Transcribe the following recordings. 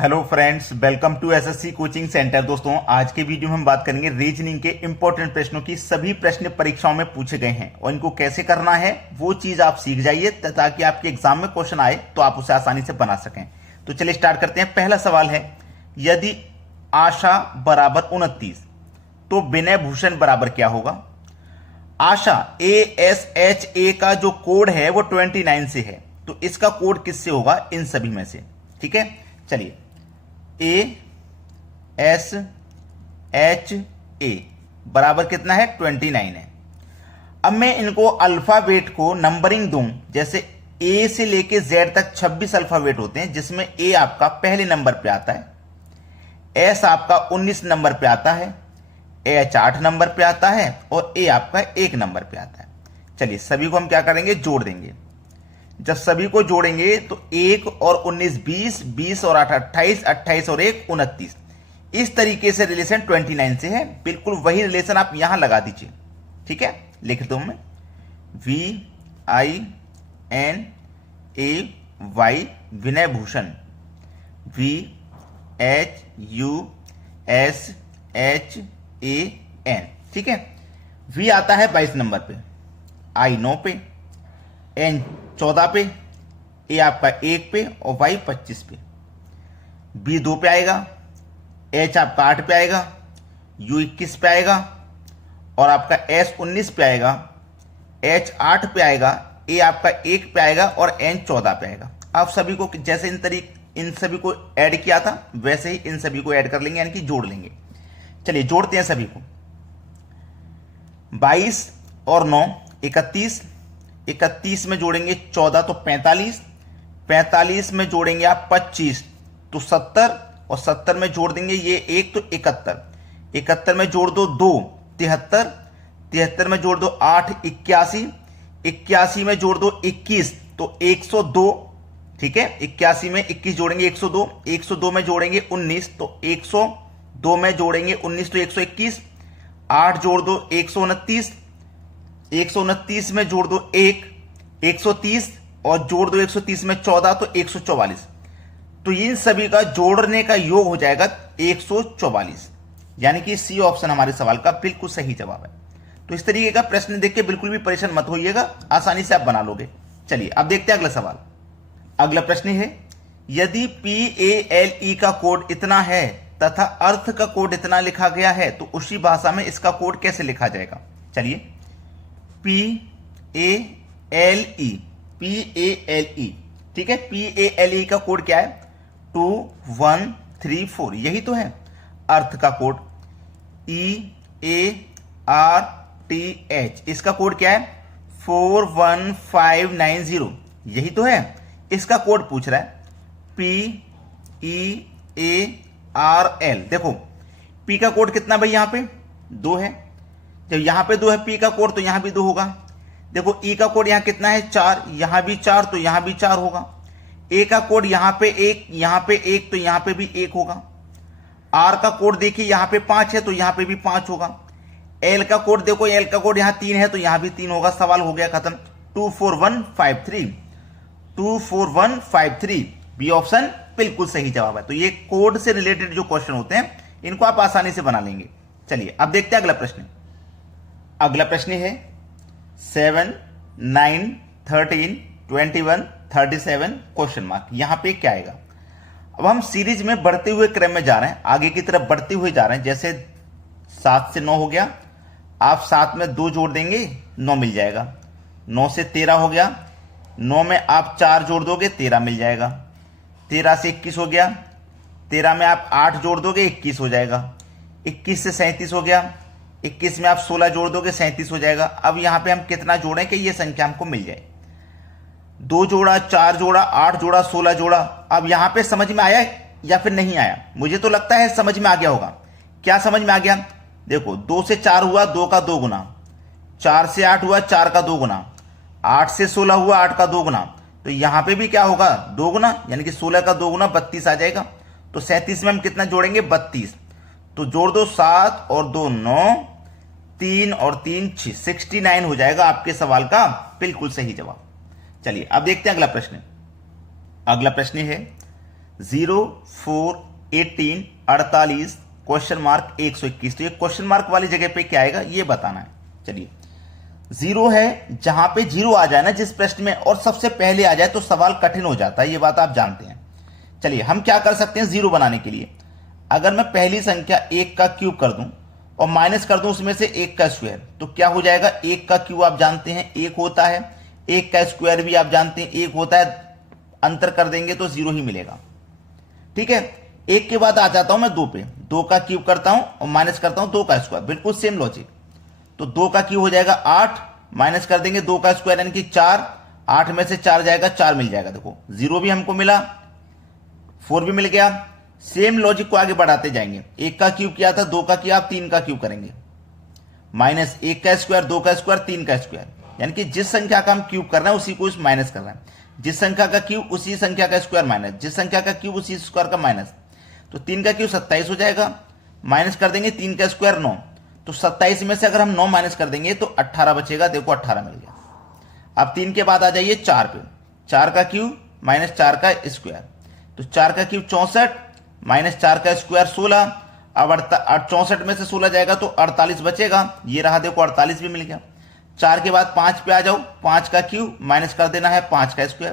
Hello friends, welcome to SSC coaching centre. दोस्तों, आज के वीडियो में हम बात करेंगे रीजनिंग के इंपॉर्टेंट प्रश्नों की। सभी प्रश्न परीक्षाओं में पूछे गए हैं और इनको कैसे करना है वो चीज आप सीख जाइए ताकि आपके एग्जाम में क्वेश्चन आए तो आप उसे आसानी से बना सकें। तो चलिए स्टार्ट करते हैं। पहला सवाल है, यदि आशा बराबर 29 तो विनय भूषण बराबर क्या होगा? आशा ASHA का जो कोड है वो 29 से है, तो इसका कोड किससे होगा? इन सभी में से। ठीक है, चलिए ASHA बराबर कितना है? 29 है। अब मैं इनको अल्फाबेट को नंबरिंग दूं, जैसे A से लेके Z तक 26 अल्फाबेट होते हैं, जिसमें A आपका पहले नंबर पे आता है, S आपका 19 नंबर पे आता है, H 8 नंबर पे आता है और A आपका 1 नंबर पे आता है। चलिए सभी को हम क्या करेंगे? जोड़ देंगे। जब सभी को जोड़ेंगे तो 1 और 19 20, 20 और 8 28, 28 और 1 29। इस तरीके से रिलेशन 29 से है। बिल्कुल वही रिलेशन आप यहां लगा दीजिए। ठीक है, लिख दो मैं VINAY विनय भूषण, VHUSHAN। ठीक है, V आता है 22 नंबर पे, I 9 पे, N 14 पे, A आपका 1 पे और Y 25 पे। B 2 पे आएगा, H आपका 8 पे आएगा, U 21 पे आएगा और आपका S 19 पे आएगा, H 8 पे आएगा, A आपका 1 पे आएगा और N 14 पे आएगा। आप सभी को जैसे इन सभी को ऐड किया था वैसे ही इन सभी को ऐड कर लेंगे, यानी कि जोड़ लेंगे। चलिए जोड़ते हैं सभी को। 22 और 9 31, 31 में जोड़ेंगे 14 तो 45, 45 में जोड़ेंगे आप 25 तो 70 और 70 में जोड़ देंगे ये 1 तो 71, 71 में जोड़ दो 2 73, 73 में जोड़ दो 8 81, 81 में जोड़ दो 21 तो 102। ठीक है, 81 में 21 जोड़ेंगे 102, 102 में जोड़ेंगे 19 तो 102 में जोड़ेंगे 19 तो 121, 8 जोड़ दो 129, 129 में जोड़ दो 1 130 और जोड़ दो 130 में 14 तो 144। तो इन सभी का जोड़ने का योग हो जाएगा 144, यानी कि सी ऑप्शन हमारे सवाल का बिल्कुल सही जवाब है। तो इस तरीके का प्रश्न देख के बिल्कुल भी परेशान मत होइएगा, आसानी से आप बना लोगे। चलिए अब देखते हैं अगला सवाल। अगला प्रश्न है, यदि PALE का कोड इतना है तथा अर्थ का कोड इतना लिखा गया है तो उसी भाषा में इसका कोड कैसे लिखा जाएगा? चलिए PALE, ठीक है, PALE का कोड क्या है? 2134, यही तो है। अर्थ का कोड EARTH, इसका कोड क्या है? 41590, यही तो है। इसका कोड पूछ रहा है PEARL। देखो P का कोड कितना भाई? यहां पे 2 है। जब यहां पे 2 है P का कोड तो यहां भी 2 होगा। देखो E का कोड यहां कितना है? 4, यहां भी 4 तो यहां भी 4 होगा। A का कोड यहां पे 1, यहां पे 1 तो यहां पे भी 1 होगा। R का कोड देखिए यहां पे 5 है तो यहां पे भी 5 होगा। L का कोड देखो, L का कोड यहां 3 है तो यहां भी 3 होगा। सवाल हो गया खत्म। 24153 बी ऑप्शन बिल्कुल सही जवाब है। तो ये कोड से रिलेटेड जो क्वेश्चन होते हैं इनको आप आसानी से बना लेंगे। चलिए अब देखते हैं अगला प्रश्न। अगला प्रश्न है 7 9 13 21 37 क्वेश्चन मार्क। यहां पे क्या आएगा? अब हम सीरीज में बढ़ते हुए क्रम में जा रहे हैं, आगे की तरफ बढ़ते हुए जा रहे हैं। जैसे 7 से 9 हो गया, आप 7 में 2 जोड़ देंगे 9 मिल जाएगा। 9 से 13 हो गया, 9 में आप 4 जोड़ दोगे 13 मिल जाएगा। 13 से 21 हो गया, 13 में आप 8 जोड़ दोगे 21 हो जाएगा। 21 से 37 हो गया, 21 में आप 16 जोड़ दोगे 37 हो जाएगा। अब यहां पे हम कितना जोड़ें कि ये संख्या हमको मिल जाए? 2 जोड़ा, 4 जोड़ा, 8 जोड़ा, 16 जोड़ा। अब यहां पे समझ में आया या फिर नहीं आया? मुझे तो लगता है समझ में आ गया होगा। क्या समझ में आ गया? देखो 2 से 4 हुआ 2 का 2 गुना, 4 से 8 हुआ 4 का 2 गुना, 8 से 16 हुआ 8 का 2 गुना। तो यहां पे भी क्या होगा? 2 गुना, यानी कि 16 का 2 गुना 32 आ जाएगा। तो 37 में हम कितना जोड़ेंगे? 32। तो जोड़ दो 7 और 2 9, 3 और 3 6, 69 हो जाएगा आपके सवाल का बिल्कुल सही जवाब। चलिए अब देखते हैं अगला प्रश्न। अगला प्रश्न है 0, 4, 18, 48, क्वेश्चन मार्क 121। तो ये क्वेश्चन मार्क वाली जगह पे क्या आएगा ये बताना है। चलिए, 0 है, जहां पे 0 आ जाए ना जिस प्रश्न में और सबसे पहले आ जाए तो सवाल कठिन हो जाता है, ये बात आप जानते हैं। चलिए, हम क्या कर सकते हैं 0 बनाने के लिए, अगर मैं पहली संख्या 1 का क्यूब कर दूं और माइनस कर दूं उसमें से 1 का स्क्वायर, तो क्या हो जाएगा, 1 का क्यूब आप जानते हैं 1 होता है, 1 का स्क्वायर भी आप जानते हैं 1 होता है, अंतर कर देंगे तो 0 ही मिलेगा। ठीक है, 1 के बाद आ जाता हूं मैं 2 पे, 2 का क्यूब करता हूं और माइनस करता हूं 2 का स्क्वायर, बिल्कुल सेम लॉजिक। तो 2 का क्यूब हो जाएगा 8, माइनस कर देंगे 2 का स्क्वायर यानी कि 4, 8 में से 4 जाएगा 4 मिल जाएगा। देखो 0 भी हमको मिला, 4 भी मिल गया। सेम लॉजिक को आगे बढ़ाते जाएंगे, 1 का क्यूब किया था, 2 का किया, आप 3 का क्यूब करेंगे, माइनस 1 का स्क्वायर, 2 का स्क्वायर, 3 का स्क्वायर, यानी कि जिस संख्या का हम क्यूब कर रहे हैं उसी को इस माइनस कर रहे हैं, जिस संख्या का क्यूब उसी संख्या का स्क्वायर माइनस, जिस संख्या का क्यूब उसी स्क्वायर का माइनस। तो 3 का क्यूब 27 हो जाएगा, माइनस कर देंगे 3 का स्क्वायर 9, तो 27 में से अगर हम 9 माइनस कर देंगे तो 18 बचेगा। देखो 18 मिल गया। अब 3 के बाद आ जाइए 4 पे, 4 का क्यूब माइनस 4 का स्क्वायर, तो 4 का क्यूब 64 माइनस 4 का स्क्वायर 16। अब 64 में से 16 जाएगा तो 48 बचेगा, ये रहा। देखो 48 भी मिल गया। 4 के बाद 5 पे आ जाओ, 5 का क्यूब माइनस कर देना है 5 का स्क्वायर,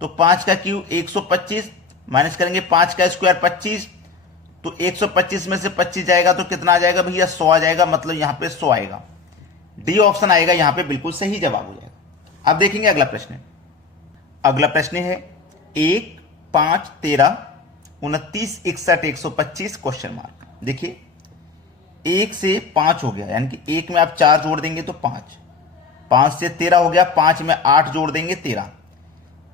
तो 5 का क्यूब 125 माइनस करेंगे 5 का स्क्वायर 25, तो 125 में से 25 जाएगा तो कितना आ जाएगा भैया 100 आ जाएगा, मतलब यहां पे 100 आएगा। डी ऑप्शन आएगा यहां पे, बिल्कुल सही जवाब हो जाएगा। अब देखेंगे अगला प्रश्न। अगला प्रश्न है 1, 5, 13, 29, 61, 125 क्वेश्चन मार्क। देखिए 1 से 5 हो गया, यानी कि 1 में आप 4 जोड़ देंगे तो 5, 5 से 13 हो गया, 5 में 8 जोड़ देंगे 13,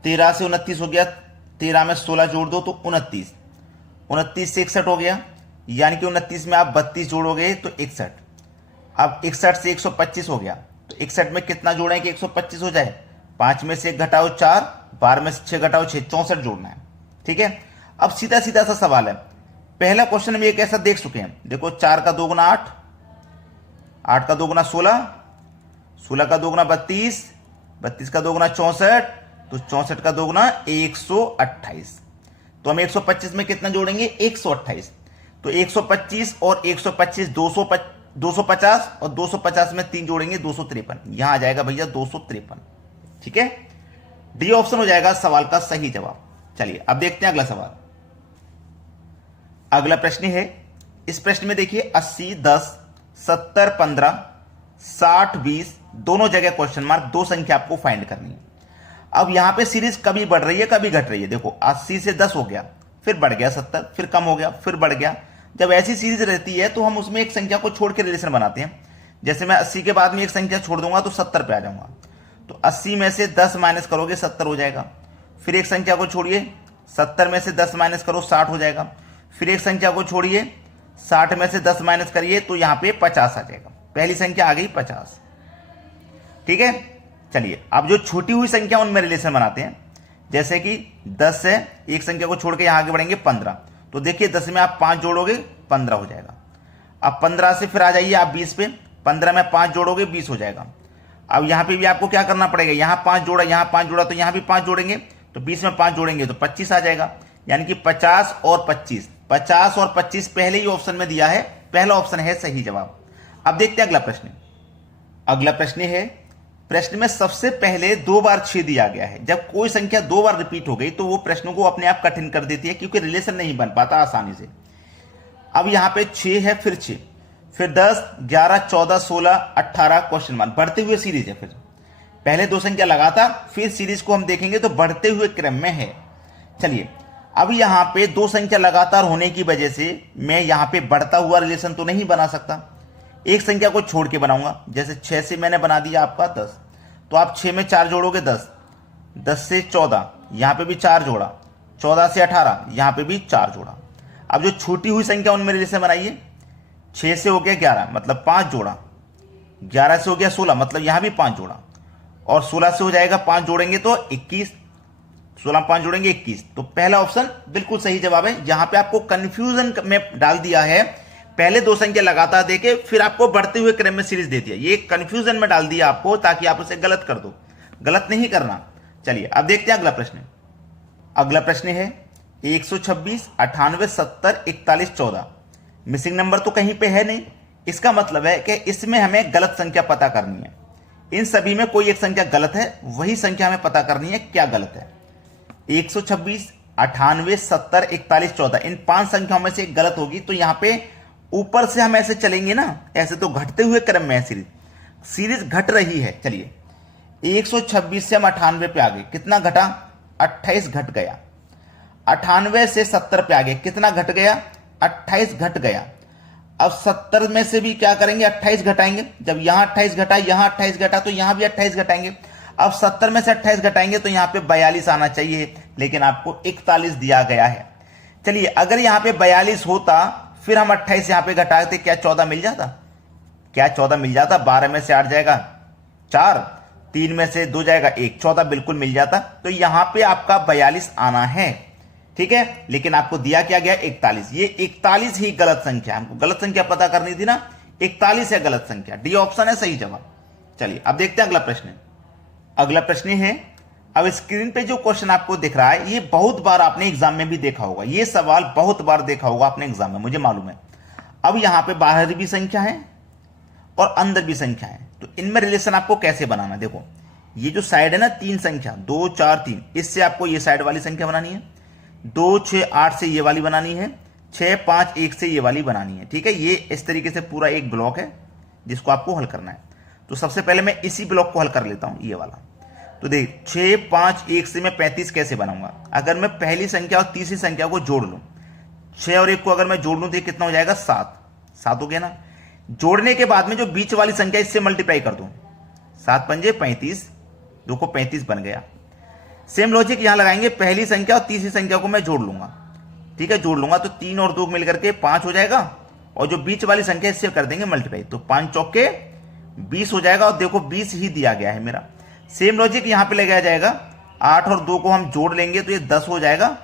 13 से 29 हो गया, 13 में 16 जोड़ दो तो 29, 29 से 61 हो गया, यानी कि 29 में आप 32 जोड़ोगे तो 61। अब 61 से 125 हो गया, तो 61 में कितना जोड़ें कि 125 हो जाए, 5 में से 1 घटाओ 4, 12 में से 6 घटाओ 6, 64 जोड़ना है। ठीक है, अब सीधा सीधा सा सवाल है। पहला क्वेश्चन में एक ऐसा देख चुके हैं, देखो 4 का 2 गुना 8, 8 का 2 गुना 16, 16 का 2 गुना 32, 32 का 2 गुना 64, तो 64 का 2 गुना 128। तो हम 125 में कितना जोड़ेंगे 128, तो 125 और 125 250 और 250 में 3 जोड़ेंगे 253, यहां आ जाएगा भैया 253। ठीक है, डी ऑप्शन हो जाएगा सवाल का सही जवाब। चलिए अब देखते हैं अगला सवाल। अगला प्रश्न है, इस प्रश्न में देखिए 80, 10, 70, 15, 60, 20 दोनों जगह क्वेश्चन मार्क, दो संख्या आपको फाइंड करनी है। अब यहां पे सीरीज कभी बढ़ रही है कभी घट रही है। देखो 80 से 10 हो गया, फिर बढ़ गया 70, फिर कम हो गया, फिर बढ़ गया। जब ऐसी सीरीज रहती है तो हम उसमें एक संख्या को छोड़ के रिलेशन बनाते हैं। जैसे मैं 80 के बाद में एक संख्या छोड़ दूंगा तो 70 पे आ जाऊंगा, तो 80 में से 10 माइनस करोगे 70 हो जाएगा। फिर एक संख्या को छोड़िए, 70 में से 10 माइनस करो 60 हो जाएगा। फिर एक संख्या को छोड़िए, 60 में से 10 माइनस करिए तो यहां पे 50 आ जाएगा। पहली संख्या आ गई 50। ठीक है, चलिए अब जो छोटी हुई संख्या उनमें रिलेशन बनाते हैं। जैसे कि 10 से एक संख्या को छोड़ के यहां आगे बढ़ेंगे 15, तो देखिए 10 में आप 5 जोड़ोगे 15 हो जाएगा। अब 15 से फिर आ जाइए आप 20 पे, 15 में 5 जोड़ोगे 20 हो जाएगा। अब यहां पे भी आपको क्या करना पड़ेगा, यहां 5 जोड़ा, यहां 5 जोड़ा, तो यहां भी 5 जोड़ेंगे, तो 20 में 5 जोड़ेंगे तो 25 आ जाएगा। यानी कि 50 और 25, 50 और 25 पहले ही ऑप्शन में दिया है, पहला ऑप्शन है सही जवाब। अब देखते हैं अगला प्रश्न। अगला प्रश्न है, प्रश्न में सबसे पहले 2 बार 6 दिया गया है। जब कोई संख्या 2 बार रिपीट हो गई तो वो प्रश्नों को अपने आप कठिन कर देती है, क्योंकि रिलेशन नहीं बन पाता आसानी से। अब यहां पे 6 है, फिर 6, फिर 10, 11, 14, 16, 18 क्वेश्चन मार्क, बढ़ते हुए सीरीज है। फिर पहले 2 संख्या लगातार, फिर सीरीज को हम देखेंगे तो बढ़ते हुए क्रम में है। चलिए अब यहां पे 2 संख्या लगातार होने की वजह से मैं यहां पे बढ़ता हुआ रिलेशन तो नहीं बना सकता, एक संख्या को छोड़ के बनाऊंगा। जैसे 6 से मैंने बना दिया आपका 10, तो आप 6 में 4 जोड़ोगे 10, 10 से 14, यहां पे भी 4 जोड़ा, 14 से 18, यहां पे भी 4 जोड़ा। अब जो छोटी हुई संख्या उनमें रिलेशन बनाइए, 6 से हो गया 11 मतलब 5 जोड़ा, 11 से हो गया 16 मतलब यहां भी 5 जोड़ा, और 16 से हो जाएगा 5 जोड़ेंगे तो 21, 16 5 जोड़ेंगे 21। तो पहला ऑप्शन बिल्कुल सही जवाब है। जहां पे आपको कंफ्यूजन में डाल दिया है, पहले 2 संख्या लगातार देके फिर आपको बढ़ते हुए क्रम में सीरीज दे दिया, ये कंफ्यूजन में डाल दिया आपको ताकि आप उसे गलत कर दो, गलत नहीं करना। चलिए अब देखते हैं अगला प्रश्न। अगला प्रश्न है 126, 98, 70, 41, 14। मिसिंग नंबर तो कहीं पे है नहीं। इसका मतलब है कि इसमें हमें गलत संख्या पता करनी है। इन सभी में कोई एक संख्या गलत है, वही संख्या हमें पता करनी है क्या गलत है। 126, 98, 70, 41, 14 इन 5 संख्याओं में से एक गलत होगी। तो यहां पे ऊपर से हम ऐसे चलेंगे ना, ऐसे तो घटते हुए क्रम में है सीरीज घट रही है। चलिए 126 से हम 98 पे आ गए, कितना घटा? 28 घट गया। 98 से 70 पे आ गए, कितना घट गया? 28 घट गया। अब 70 में से भी क्या करेंगे? 28 घटाएंगे। जब यहां 28 घटा, यहां 28 घटा, तो यहां भी 28 घटाएंगे। अब 70 में से 28 घटाएंगे तो यहां पे 42 आना चाहिए, लेकिन आपको 41 दिया गया है। चलिए अगर यहां पे 42 होता, फिर हम 28 यहां पे घटाते, क्या 14 मिल जाता? क्या 14 मिल जाता? 12 में से 8 जाएगा 4, 3 में से 2 जाएगा 1, 14 बिल्कुल मिल जाता। तो यहां पे आपका 42 आना है, ठीक है। लेकिन आपको दिया क्या गया? 41। ये 41 ही गलत संख्या, हमको गलत संख्या पता करनी थी ना। 41 है गलत संख्या, डी ऑप्शन है सही जवाब। चलिए अब देखते हैं अगला प्रश्न। अगला प्रश्न है, अब स्क्रीन पे जो क्वेश्चन आपको दिख रहा है, ये बहुत बार आपने एग्जाम में भी देखा होगा। ये सवाल बहुत बार देखा होगा आपने एग्जाम में, मुझे मालूम है। अब यहां पे बाहर भी संख्या है और अंदर भी संख्या है, तो इनमें रिलेशन आपको कैसे बनाना? देखो ये जो साइड है ना, 3 संख्या 2, 4, 3, इससे आपको ये साइड वाली संख्या बनानी है। 2, 6, 8 से ये वाली बनानी है। 6, 5, 1 से ये वाली बनानी है, ठीक है। ये इस तरीके से पूरा एक ब्लॉक है जिसको आपको हल करना है। तो सबसे पहले मैं इसी ब्लॉक को हल कर लेता हूं, ये वाला। तो देख 6, 5, 1 से मैं 35 कैसे बनाऊंगा? अगर मैं पहली संख्या और तीसरी संख्या को जोड़ लूं, 6 और 1 को अगर मैं जोड़ लूं तो ये कितना हो जाएगा? 7। 7 हो गया ना। जोड़ने के बाद में जो बीच वाली संख्या इससे मल्टीप्लाई कर दूं, 7 पंजे 35, 2 को 35 बन गया। सेम लॉजिक यहां लगाएंगे, पहली संख्या और तीसरी संख्या को मैं जोड़ लूंगा, ठीक है। जोड़ लूंगा तो 3 और 2 मिलकर के 5 हो जाएगा, और जो बीच वाली संख्या इससे कर देंगे मल्टीप्लाई, तो 5 चौके 20 हो जाएगा। और देखो 20 ही दिया गया है मेरा। सेम लॉजिक यहां पे लगाया जाएगा, 8 और 2 को हम जोड़ लेंगे तो ये 10 हो जाएगा,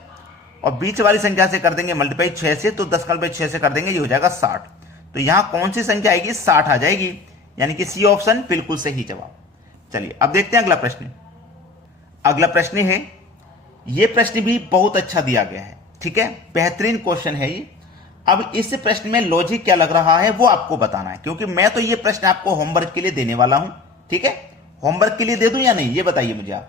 और बीच वाली संख्या से कर देंगे मल्टीप्लाई 6 से, तो 10 का मल्टीप्लाई 6 से कर देंगे, ये हो जाएगा 60। तो यहां कौन सी संख्या आएगी? 60 आ जाएगी, यानी कि सी ऑप्शन बिल्कुल सही जवाब। चलिए अब देखते हैं अगला प्रश्न। अगला प्रश्न है, यह प्रश्न भी बहुत अच्छा दिया गया है, ठीक है, बेहतरीन क्वेश्चन है ये। अब इस प्रश्न में लॉजिक क्या लग रहा है वो आपको बताना है, क्योंकि मैं तो ये प्रश्न आपको होमवर्क के लिए देने वाला हूं, ठीक है। होमवर्क के लिए दे दूं या नहीं, ये बताइए मुझे आप।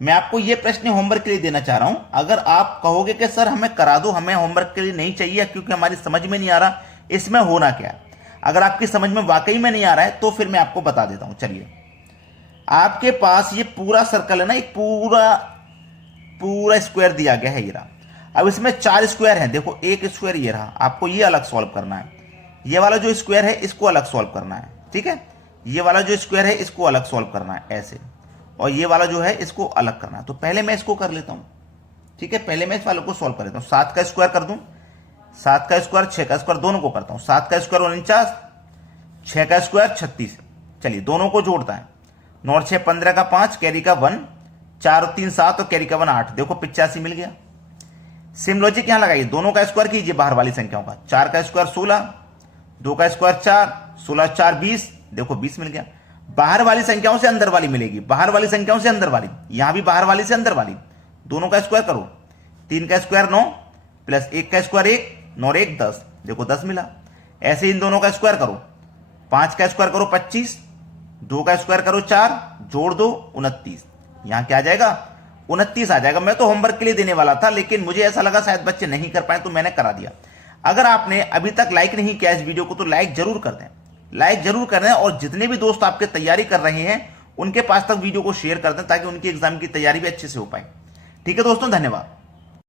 मैं आपको ये प्रश्न होमवर्क के लिए देना चाह रहा हूं। अगर आप कहोगे कि सर हमें करा दो, हमें होमवर्क के लिए नहीं चाहिए क्योंकि हमारी समझ में नहीं आ रहा इसमें होना क्या है, अगर आपकी समझ में वाकई में नहीं आ रहा है तो फिर मैं आपको बता देता हूं। चलिए आपके पास ये पूरा सर्कल है ना, एक पूरा स्क्वायर दिया गया है, ये रहा। अब इसमें 4 स्क्वायर हैं, देखो एक स्क्वायर ये रहा, आपको ये अलग सॉल्व करना है। ये वाला जो स्क्वायर है इसको अलग सॉल्व करना है, ठीक है। ये वाला जो स्क्वायर है इसको अलग सॉल्व करना है ऐसे, और ये वाला जो है इसको अलग करना है। तो पहले मैं इसको कर लेता हूं, ठीक है। पहले मैं इस वाले को सॉल्व कर लेता हूं। 7 का स्क्वायर कर दूं, 7 का स्क्वायर 6 का स्क्वायर दोनों को करता हूं। 7 का स्क्वायर 49, 6 का स्क्वायर 36। चलिए दोनों को जोड़ता है, 9 और 6 15 का 5, कैरी का 1, 4 और 3 7 और कैरी का 1 8, देखो 85 मिल गया। सेम लॉजिक यहां लगाइए, दोनों का स्क्वायर कीजिए बाहर वाली संख्याओं का। 4 का स्क्वायर 16, 2 का स्क्वायर 4, 16 4 20, देखो 20 मिल गया। बाहर वाली संख्याओं से अंदर वाली मिलेगी, बाहर वाली संख्याओं से अंदर वाली, यहां भी बाहर वाली से अंदर वाली, दोनों का स्क्वायर करो। 3 का स्क्वायर 9 प्लस 1 का स्क्वायर 1, 9 और 1 10, देखो 10 मिला। ऐसे इन दोनों का स्क्वायर करो, 5 का स्क्वायर करो 25, 2 का स्क्वायर करो 4, जोड़ दो 29, यहां क्या आ जाएगा? 29 आ जाएगा। मैं तो होमवर्क के लिए देने वाला था, लेकिन मुझे ऐसा लगा शायद बच्चे नहीं कर पाए तो मैंने करा दिया। अगर आपने अभी तक लाइक नहीं किया इस वीडियो को तो लाइक जरूर कर दें, लाइक जरूर कर दें, और जितने भी दोस्त आपके तैयारी कर रहे हैं उनके पास तक वीडियो को शेयर कर दें ताकि उनकी एग्जाम की तैयारी भी अच्छे से हो पाए। ठीक है दोस्तों, धन्यवाद।